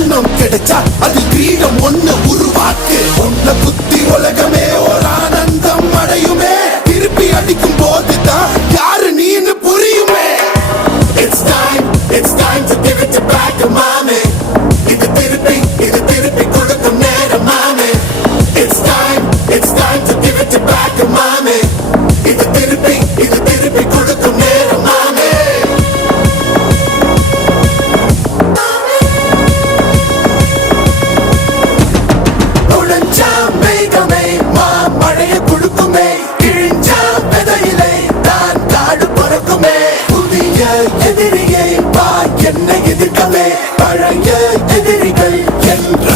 அன்னம் கிடைச்சா அது கிரீடம் ஒண்ணு உருவாக்கு. ஒன்ன குத்தி உலகமே ஒரு ஆனந்தம் அடையுமே. திருப்பி அடிக்கும் போதுதான் யாரு நீன்னு புரியுமே. It's time to give it back to mommy. இது திருப்பி கொடுக்கும் நேரம் மாமே. It's time to give it back to mommy. இது திருப்பி கொடுக்கும் நேரம் மாமே. உழைச்சா மேகமே மழைய கொடுக்குமே. கிழிஞ்சா விதையிலே தான் காடு பிறக்குமே. புதிய எதிரியை வா என்னை எதிர்க்கவே. பழைய எதிரிகள் என்ற